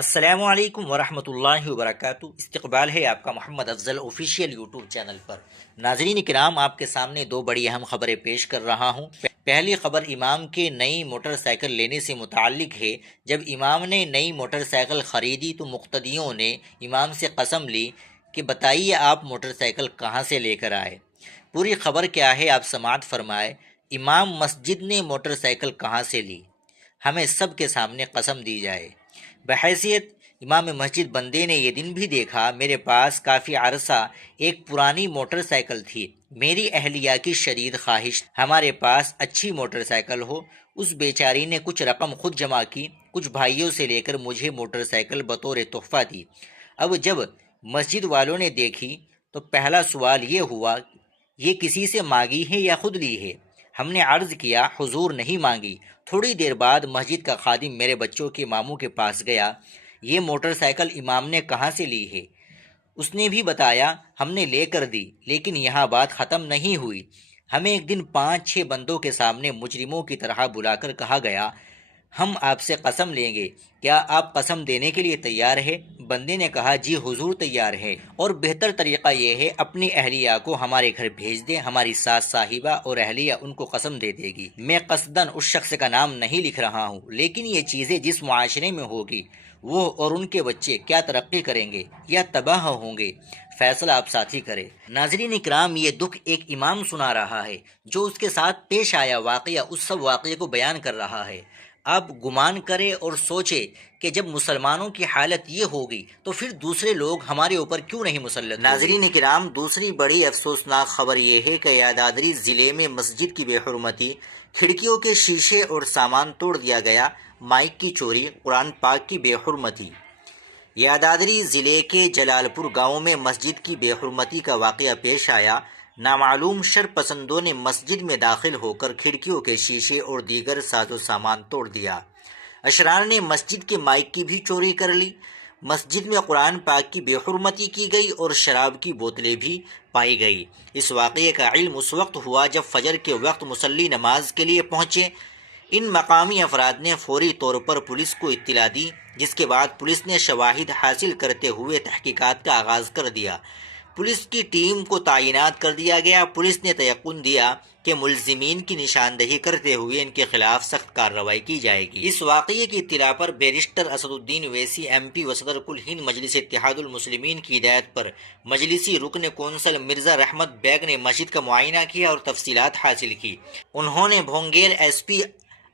السلام علیکم ورحمۃ اللہ وبرکاتہ۔ استقبال ہے آپ کا محمد افضل آفیشیل یوٹیوب چینل پر۔ ناظرین کرام، آپ کے سامنے دو بڑی اہم خبریں پیش کر رہا ہوں۔ پہلی خبر امام کے نئی موٹر سائیکل لینے سے متعلق ہے۔ جب امام نے نئی موٹر سائیکل خریدی تو مقتدیوں نے امام سے قسم لی کہ بتائیے آپ موٹر سائیکل کہاں سے لے کر آئے۔ پوری خبر کیا ہے آپ سماعت فرمائے۔ امام مسجد نے موٹر سائیکل کہاں سے لی، ہمیں سب کے سامنے قسم دی جائے۔ بحیثیت امام مسجد بندے نے یہ دن بھی دیکھا، میرے پاس کافی عرصہ ایک پرانی موٹر سائیکل تھی۔ میری اہلیہ کی شدید خواہش ہمارے پاس اچھی موٹر سائیکل ہو۔ اس بیچاری نے کچھ رقم خود جمع کی، کچھ بھائیوں سے لے کر مجھے موٹر سائیکل بطور تحفہ دی۔ اب جب مسجد والوں نے دیکھی تو پہلا سوال یہ ہوا، یہ کسی سے مانگی ہے یا خود لی ہے؟ ہم نے عرض کیا حضور نہیں مانگی۔ تھوڑی دیر بعد مسجد کا خادم میرے بچوں کے ماموں کے پاس گیا، یہ موٹر سائیکل امام نے کہاں سے لی ہے؟ اس نے بھی بتایا، ہم نے لے کر دی۔ لیکن یہاں بات ختم نہیں ہوئی۔ ہمیں ایک دن 5-6 بندوں کے سامنے مجرموں کی طرح بلا کر کہا گیا، ہم آپ سے قسم لیں گے، کیا آپ قسم دینے کے لیے تیار ہے؟ بندے نے کہا جی حضور تیار ہے، اور بہتر طریقہ یہ ہے اپنی اہلیہ کو ہمارے گھر بھیج دیں، ہماری ساس صاحبہ اور اہلیہ ان کو قسم دے دے گی۔ میں قصداً اس شخص کا نام نہیں لکھ رہا ہوں، لیکن یہ چیزیں جس معاشرے میں ہوگی وہ اور ان کے بچے کیا ترقی کریں گے یا تباہ ہوں گے، فیصلہ آپ ساتھی کرے۔ ناظرین اکرام، یہ دکھ ایک امام سنا رہا ہے جو اس کے ساتھ پیش آیا واقعہ، اس سب واقعے کو بیان کر رہا ہے۔ آپ گمان کرے اور سوچے کہ جب مسلمانوں کی حالت یہ ہوگی تو پھر دوسرے لوگ ہمارے اوپر کیوں نہیں مسلط؟ ناظرین کرام، دوسری بڑی افسوسناک خبر یہ ہے کہ یادادری ضلع میں مسجد کی بے حرمتی، کھڑکیوں کے شیشے اور سامان توڑ دیا گیا، مائک کی چوری، قرآن پاک کی بے حرمتی۔ یادادری ضلع کے جلال پور گاؤں میں مسجد کی بے حرمتی کا واقعہ پیش آیا۔ نامعلوم شر پسندوں نے مسجد میں داخل ہو کر کھڑکیوں کے شیشے اور دیگر ساز و سامان توڑ دیا۔ اشرار نے مسجد کے مائک کی بھی چوری کر لی۔ مسجد میں قرآن پاک کی بے حرمتی کی گئی اور شراب کی بوتلیں بھی پائی گئی۔ اس واقعے کا علم اس وقت ہوا جب فجر کے وقت مصلی نماز کے لیے پہنچے۔ ان مقامی افراد نے فوری طور پر پولیس کو اطلاع دی، جس کے بعد پولیس نے شواہد حاصل کرتے ہوئے تحقیقات کا آغاز کر دیا۔ پولیس کی ٹیم کو تعینات کر دیا گیا۔ پولیس نے تیقن دیا کہ ملزمین کی نشاندہی کرتے ہوئے ان کے خلاف سخت کارروائی کی جائے گی۔ اس واقعے کی اطلاع پر بیرسٹر اسد الدین اویسی ایم پی و صدر کل ہند مجلس اتحاد المسلمین کی ہدایت پر مجلسی رکن کونسل مرزا رحمت بیگ نے مسجد کا معائنہ کیا اور تفصیلات حاصل کی۔ انہوں نے بھونگیر ایس پی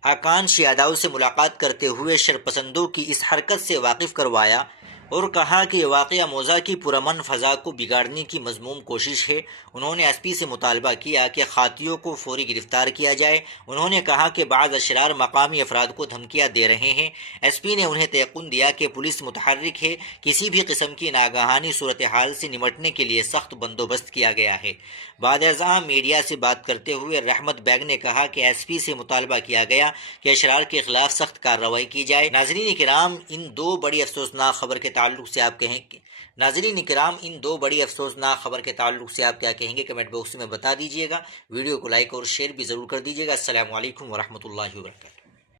آکانش یادو سے ملاقات کرتے ہوئے شرپسندوں کی اس حرکت سے واقف کروایا اور کہا کہ یہ واقعہ موضع کی پرامن فضا کو بگاڑنے کی مذموم کوشش ہے۔ انہوں نے ایس پی سے مطالبہ کیا کہ خاطیوں کو فوری گرفتار کیا جائے۔ انہوں نے کہا کہ بعض اشرار مقامی افراد کو دھمکیاں دے رہے ہیں۔ ایس پی نے انہیں تیقن دیا کہ پولیس متحرک ہے، کسی بھی قسم کی ناگہانی صورتحال سے نمٹنے کے لیے سخت بندوبست کیا گیا ہے۔ بعد ازاں میڈیا سے بات کرتے ہوئے رحمت بیگ نے کہا کہ ایس پی سے مطالبہ کیا گیا کہ اشرار کے خلاف سخت کارروائی کی جائے۔ ناظرین کرام، ان دو بڑی افسوسناک خبر کے تعلق سے آپ کہیں کہ آپ کیا کہیں گے، کمنٹ باکس میں بتا دیجیے گا۔ ویڈیو کو لائک اور شیئر بھی ضرور کر دیجیے گا۔ السلام علیکم ورحمۃ اللہ وبرکاتہ۔